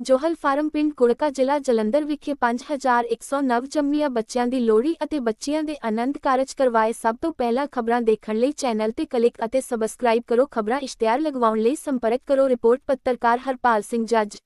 Johal farm ਪਿੰਡ ਕੁੜਕਾ ਜ਼ਿਲ੍ਹਾ ਜਲੰਧਰ ਵਿਖੇ 5109 ਜੰਮੀਆਂ ਬੱਚਿਆਂ ਦੀ ਲੋਹੜੀ ਅਤੇ ਬੱਚਿਆਂ ਦੇ ਆਨੰਦ ਕਾਰਜ ਕਰਵਾਏ ਸਭ ਤੋਂ ਪਹਿਲਾਂ ਖਬਰਾਂ ਦੇਖਣ ਲਈ ਚੈਨਲ ਤੇ ਕਲਿੱਕ ਅਤੇ ਸਬਸਕ੍ਰਾਈਬ ਕਰੋ। ਖਬਰਾਂ ਇਸ਼ਤਿਹਾਰ ਲਗਵਾਉਣ ਲਈ ਸੰਪਰਕ ਕਰੋ। ਰਿਪੋਰਟ ਪੱਤਰਕਾਰ ਹਰਪਾਲ ਸਿੰਘ ਜੱਜ।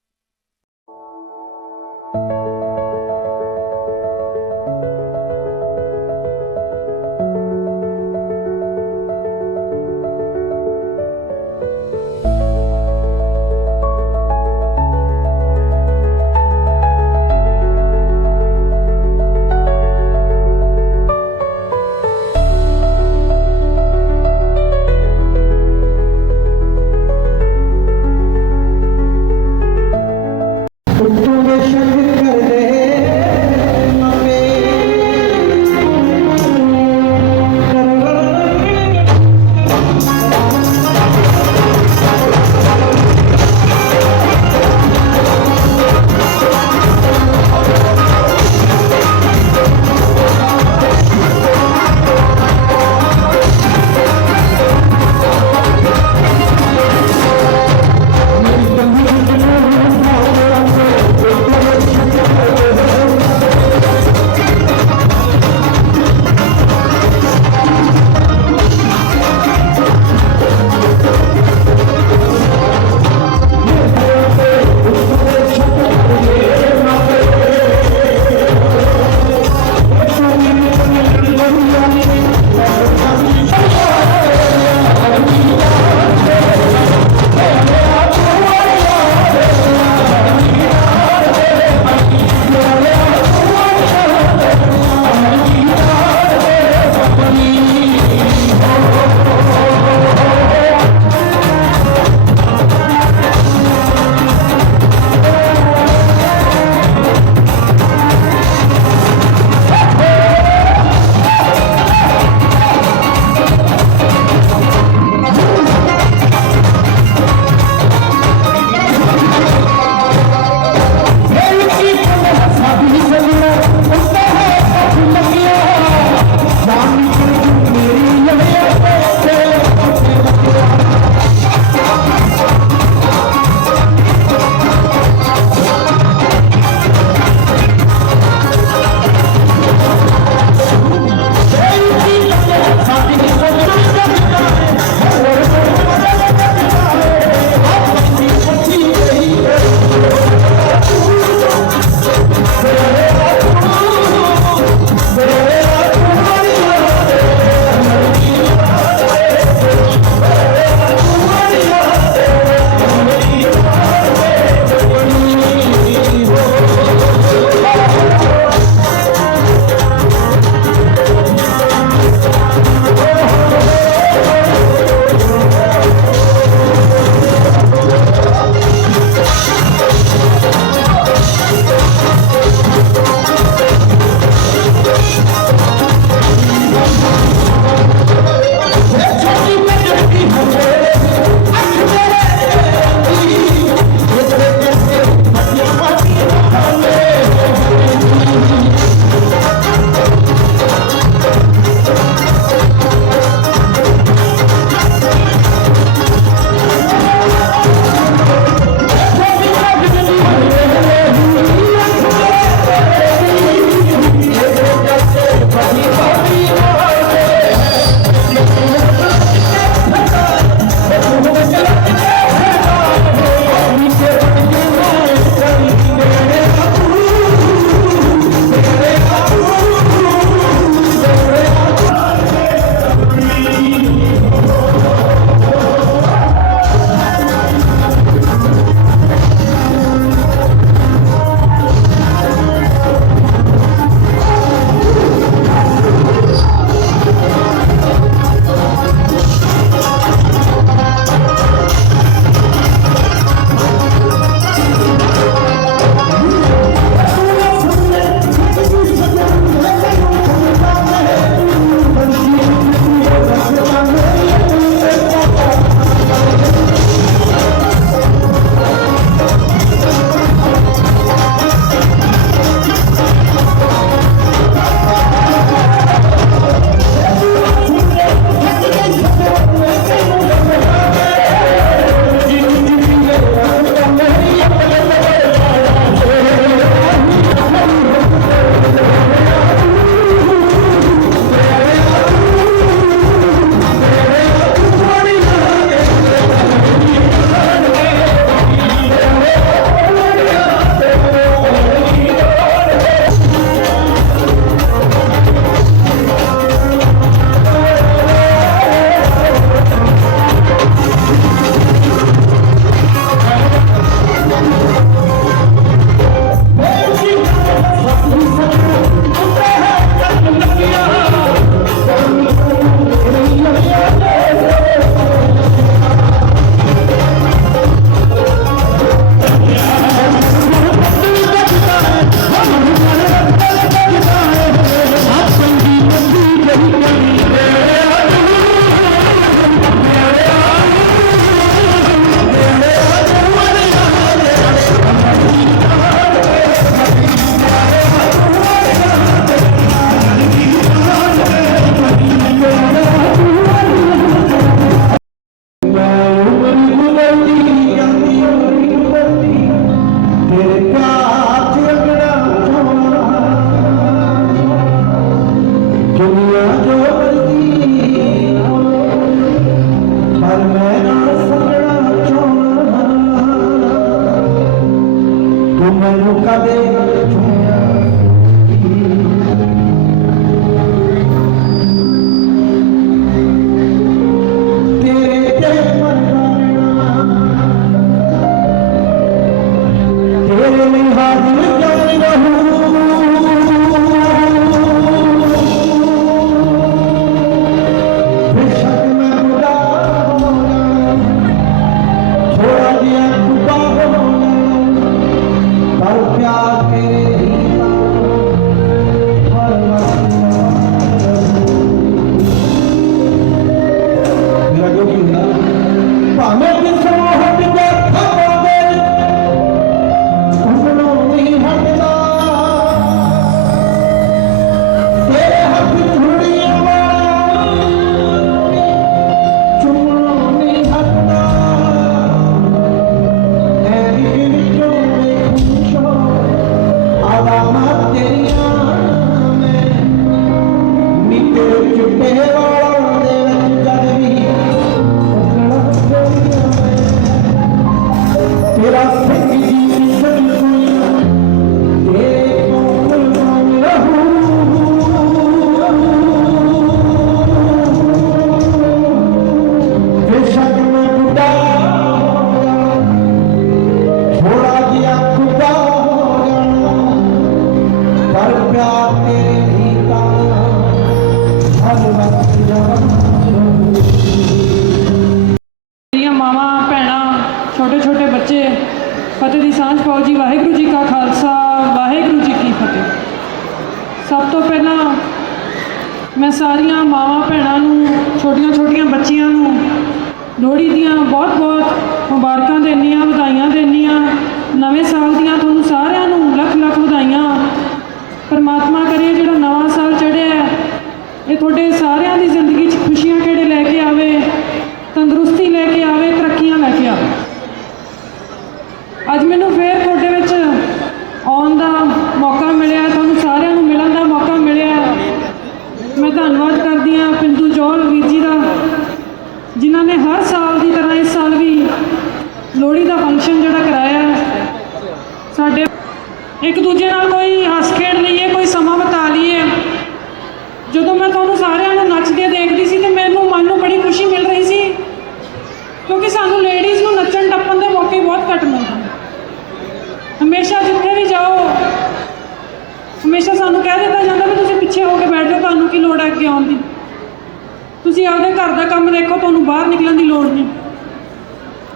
ਤੇਰੇ ਲਈ ਹਾਜ਼ਰ ਜਦ ਵਾਹਿਗੁਰੂ ਜੀ ਕਾ ਖਾਲਸਾ, ਵਾਹਿਗੁਰੂ ਜੀ ਕੀ ਫਤਿਹ। ਸਭ ਤੋਂ ਪਹਿਲਾਂ ਮੈਂ ਸਾਰੀਆਂ ਮਾਵਾਂ ਭੈਣਾਂ ਨੂੰ ਛੋਟੀਆਂ ਛੋਟੀਆਂ ਬੱਚੀਆਂ ਨੂੰ, ਲੋਹੜੀ ਦੀਆਂ ਬਹੁਤ ਬਹੁਤ ਮੁਬਾਰਕਾਂ ਦਿੰਦੀ ਹਾਂ, ਵਧਾਈਆਂ ਦਿੰਦੀ ਹਾਂ। ਨਵੇਂ ਸਾਲ ਦੀਆਂ ਤੁਹਾਨੂੰ ਸਾਰਿਆਂ ਨੂੰ ਲੱਖ ਲੱਖ ਵਧਾਈਆਂ। ਪਰਮਾਤਮਾ ਕਰੇ ਜਿਹੜਾ ਨਵਾਂ ਸਾਲ ਚੜ੍ਹਿਆ ਇਹ ਤੁਹਾਡੇ ਸਾਰਿਆਂ ਦੀ ਜ਼ਿੰਦਗੀ 'ਚ ਖੁਸ਼ੀਆਂ ਕਿਹੜੇ ਲੈ ਕੇ ਆਵੇ ਤੰਦਰੁਸਤੀ ਲੈ ਕੇ ਆਵੇ ਤਰੱਕੀਆਂ ਲੈ ਕੇ ਆਵੇ ਅੱਜ ਮੈਨੂੰ ਫੇਰ ਤੁਹਾਡੇ ਵਿੱਚ ਆਉਣ ਦਾ ਮੌਕਾ ਮਿਲਿਆ ਤੁਹਾਨੂੰ ਸਾਰਿਆਂ ਨੂੰ ਮਿਲਣ ਦਾ ਮੌਕਾ ਮਿਲਿਆ ਮੈਂ ਧੰਨਵਾਦ ਕਰਦੀ ਹਾਂ ਪਿੰਦੂ ਜੋਲ ਵੀਰ ਜੀ ਦਾ ਜਿਨ੍ਹਾਂ ਨੇ ਹਰ ਸਾਲ ਦੀ ਤਰ੍ਹਾਂ ਇਸ ਸਾਲ ਵੀ ਲੋਹੜੀ ਦਾ ਫੰਕਸ਼ਨ ਜਿਹੜਾ ਕਰਾਇਆ ਹੈ। ਸਾਡੇ ਇੱਕ ਦੂਜੇ ਨਾਲ ਕੋਈ ਹੱਸ ਖੇਡ ਲਈਏ, ਕੋਈ ਸਮਾਂ ਬਿਤਾ ਲਈਏ। ਜਦੋਂ ਮੈਂ ਤੁਹਾਨੂੰ ਸਾਰਿਆਂ ਨੂੰ ਨੱਚਦੇ ਦੇਖਦੀ ਸੀ ਤੇ ਮੈਨੂੰ ਮਨ ਨੂੰ ਬੜੀ ਖੁਸ਼ੀ ਮਿਲ ਰਹੀ ਸੀ, ਕਿਉਂਕਿ ਸਾਨੂੰ ਲੇਡੀਜ਼ ਨੂੰ ਨੱਚਣ ਟੱਪਣ ਦੇ ਮੌਕੇ ਬਹੁਤ ਘੱਟ ਮਿਲਦੇ ਹਮੇਸ਼ਾ ਜਿੱਥੇ ਵੀ ਜਾਓ, ਹਮੇਸ਼ਾ ਸਾਨੂੰ ਕਹਿ ਦਿੱਤਾ ਜਾਂਦਾ ਵੀ ਤੁਸੀਂ ਪਿੱਛੇ ਹੋ ਕੇ ਬੈਠ ਜਾਓ, ਤੁਹਾਨੂੰ ਕੀ ਲੋੜ ਹੈ ਅੱਗੇ ਆਉਣ ਦੀ? ਤੁਸੀਂ ਆਪਦੇ ਘਰ ਦਾ ਕੰਮ ਦੇਖੋ, ਤੁਹਾਨੂੰ ਬਾਹਰ ਨਿਕਲਣ ਦੀ ਲੋੜ ਨਹੀਂ।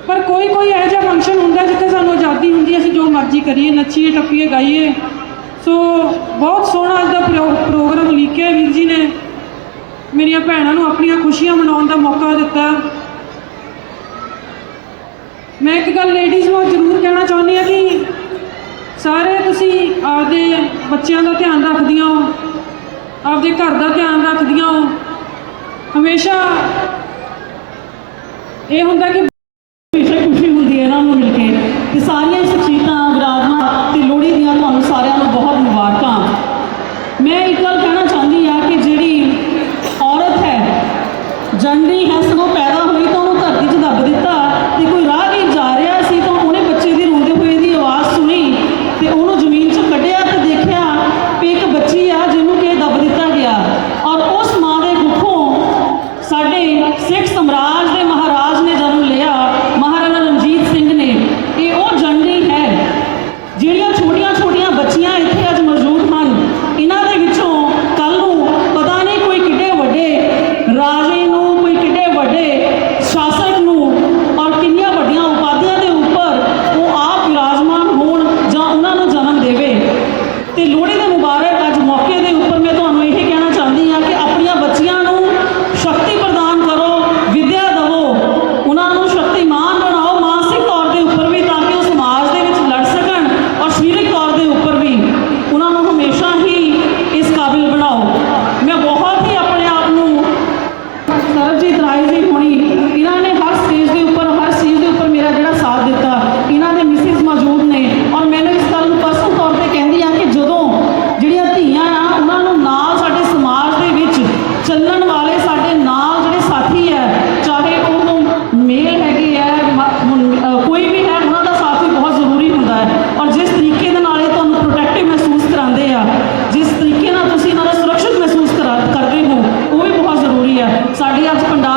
ਪਰ ਕੋਈ ਕੋਈ ਇਹੋ ਜਿਹਾ ਫੰਕਸ਼ਨ ਹੁੰਦਾ ਜਿੱਥੇ ਸਾਨੂੰ ਆਜ਼ਾਦੀ ਹੁੰਦੀ ਹੈ, ਅਸੀਂ ਜੋ ਮਰਜ਼ੀ ਕਰੀਏ, ਨੱਚੀਏ, ਟੱਪੀਏ, ਗਾਈਏ। ਸੋ ਬਹੁਤ ਸੋਹਣਾ ਅੱਜ ਦਾ ਪ੍ਰੋ- ਪ੍ਰੋਗਰਾਮ ਲਿਖਿਆ ਵੀਰ ਜੀ ਨੇ। ਮੇਰੀਆਂ ਭੈਣਾਂ ਨੂੰ ਆਪਣੀਆਂ ਖੁਸ਼ੀਆਂ ਮਨਾਉਣ ਦਾ ਮੌਕਾ ਦਿੱਤਾ। ਮੈਂ ਇੱਕ ਗੱਲ ਲੇਡੀਜ਼ ਨੂੰ ਜ਼ਰੂਰ ਕਹਿਣਾ ਚਾਹੁੰਦੀ ਹਾਂ ਕਿ ਸਾਰੇ ਤੁਸੀਂ ਆਪਦੇ ਬੱਚਿਆਂ ਦਾ ਧਿਆਨ ਰੱਖਦੀਆਂ ਹੋ, ਆਪਦੇ ਘਰ ਦਾ ਧਿਆਨ ਰੱਖਦੀਆਂ ਹੋ। ਹਮੇਸ਼ਾ ਇਹ ਹੁੰਦਾ ਕਿ January has ਸਾਡੇ ਅੱਜ ਪੰਜਾਬ